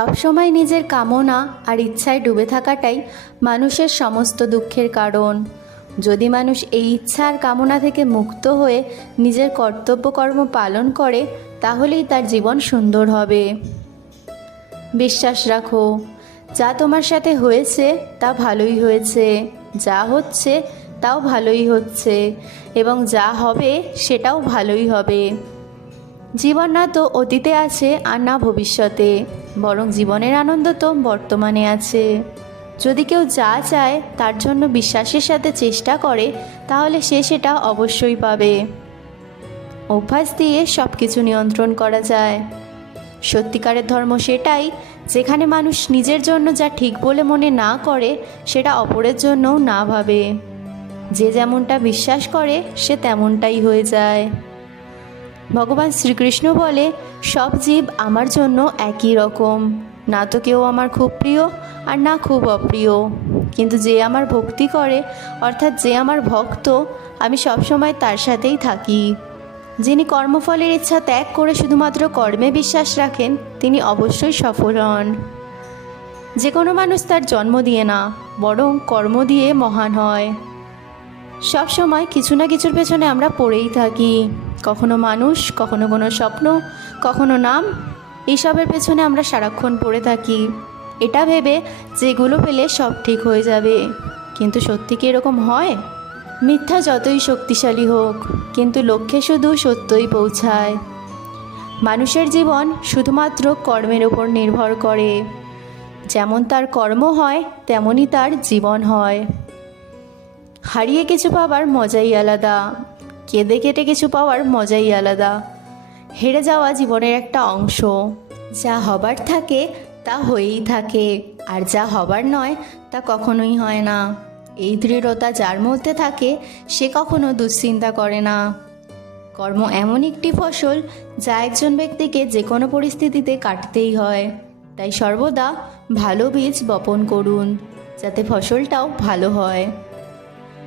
সবসময় নিজের কামনা আর ইচ্ছায় ডুবে থাকাটাই মানুষের সমস্ত দুঃখের কারণ। যদি মানুষ এই ইচ্ছা আর কামনা থেকে মুক্ত হয়ে নিজের কর্তব্য কর্ম পালন করে, তাহলেই তার জীবন সুন্দর হবে। বিশ্বাস রাখো, যা তোমার সাথে হয়েছে, তা ভালোই হয়েছে। যা হচ্ছে, তাও ভালোই হচ্ছে। এবং যা হবে, সেটাও ভালোই হবে। জীবন না তো অতীতে আছে, আর না ভবিষ্যতে। বরং জীবনের আনন্দ তো বর্তমানে আছে। যদি কেউ যা চায়, তার জন্য বিশ্বাসের সাথে চেষ্টা করে, তাহলে সে সেটা অবশ্যই পাবে। অভ্যাস দিয়ে সব কিছু নিয়ন্ত্রণ করা যায়। সত্যিকারের ধর্ম সেটাই, যেখানে মানুষ নিজের জন্য যা ঠিক বলে মনে না করে, সেটা অপরের জন্যও না ভাবে। যে যেমনটা বিশ্বাস করে, সে তেমনটাই হয়ে যায়। ভগবান শ্রীকৃষ্ণ বলে, সব জীব আমার জন্য একই রকম। না তো কেউ আমার খুব প্রিয়, আর না খুব অপ্রিয়। কিন্তু যে আমার ভক্তি করে, অর্থাৎ যে আমার ভক্ত, আমি সবসময় তার সাথেই থাকি। যিনি কর্মফলের ইচ্ছা ত্যাগ করে শুধুমাত্র কর্মে বিশ্বাস রাখেন, তিনি অবশ্যই সফল হন। যে কোনো মানুষ তার জন্ম দিয়ে না, বরং কর্ম দিয়ে মহান হয়। সব সময় কিছু না কিছুর পেছনে আমরা পড়েই থাকি। কখনো মানুষ, কখনো কোনো স্বপ্ন, কখনো নাম এইসবের পেছনে আমরা সারাক্ষণ পড়ে থাকি। এটা ভেবে যেগুলো পেলে সব ঠিক হয়ে যাবে। কিন্তু সত্যি কি এরকম হয়? মিথ্যা যতই শক্তিশালী হোক, কিন্তু লক্ষ্যে শুধু সত্যই পৌঁছায়। মানুষের জীবন শুধুমাত্র কর্মের ওপর নির্ভর করে। যেমন তার কর্ম হয়, তেমনই তার জীবন হয়। হারিয়ে কিছু পাওয়ার মজাই আলাদা। কেঁদে কেটে কিছু পাওয়ার মজাই আলাদা। হেরে যাওয়া জীবনের একটা অংশ। যা হবার থাকে, তা হয়েই থাকে। আর যা হবার নয়, তা কখনোই হয় না। এই দৃঢ়তা যার মধ্যে থাকে, সে কখনো দুশ্চিন্তা করে না। কর্ম এমন একটি ফসল, যা একজন ব্যক্তিকে যে কোনো পরিস্থিতিতে কাটতেই হয়। তাই সর্বদা ভালো বীজ বপন করুন, যাতে ফসলটাও ভালো হয়।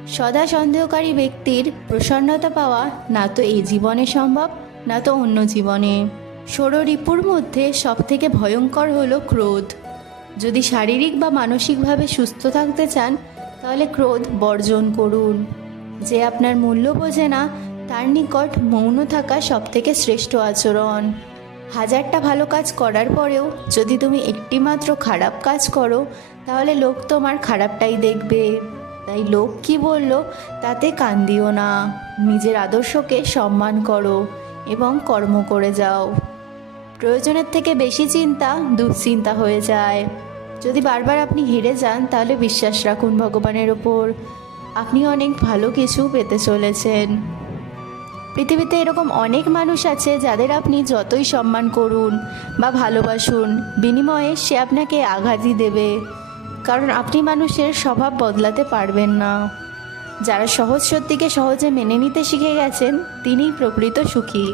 সদা সন্দেহকারী ব্যক্তির প্রসন্নতা পাওয়া না তো এই জীবনে সম্ভব, না তো অন্য জীবনে। ষড়রিপুর মধ্যে সবথেকে ভয়ঙ্কর হলো ক্রোধ। যদি শারীরিক বা মানসিকভাবে সুস্থ থাকতে চান, তাহলে ক্রোধ বর্জন করুন। যে আপনার মূল্য বোঝে না, তার নিকট মৌন থাকা সবথেকে শ্রেষ্ঠ আচরণ। হাজারটা ভালো কাজ করার পরেও যদি তুমি একটিমাত্র খারাপ কাজ করো, তাহলে লোক তোমার খারাপটাই দেখবে। তাই লোক কি বলল, তাতে কান দিও না। নিজের আদর্শকে সম্মান করো এবং কর্ম করে যাও। প্রয়োজনের থেকে বেশি চিন্তা দুশ্চিন্তা হয়ে যায়। যদি বারবার আপনি হেরে যান, তাহলে বিশ্বাস রাখুন ভগবানের ওপর। আপনি অনেক ভালো কিছু পেতে চলেছেন। পৃথিবীতে এরকম অনেক মানুষ আছে, যাদের আপনি যতই সম্মান করুন বা ভালোবাসুন, বিনিময়ে সে আপনাকে আঘাতই দেবে। কারণ আপনি মানুষের স্বভাব বদলাতে পারবেন না। যারা সহজ সত্যিকে সহজে মেনে নিতে শিখে গেছেন, তিনিই প্রকৃত সুখী।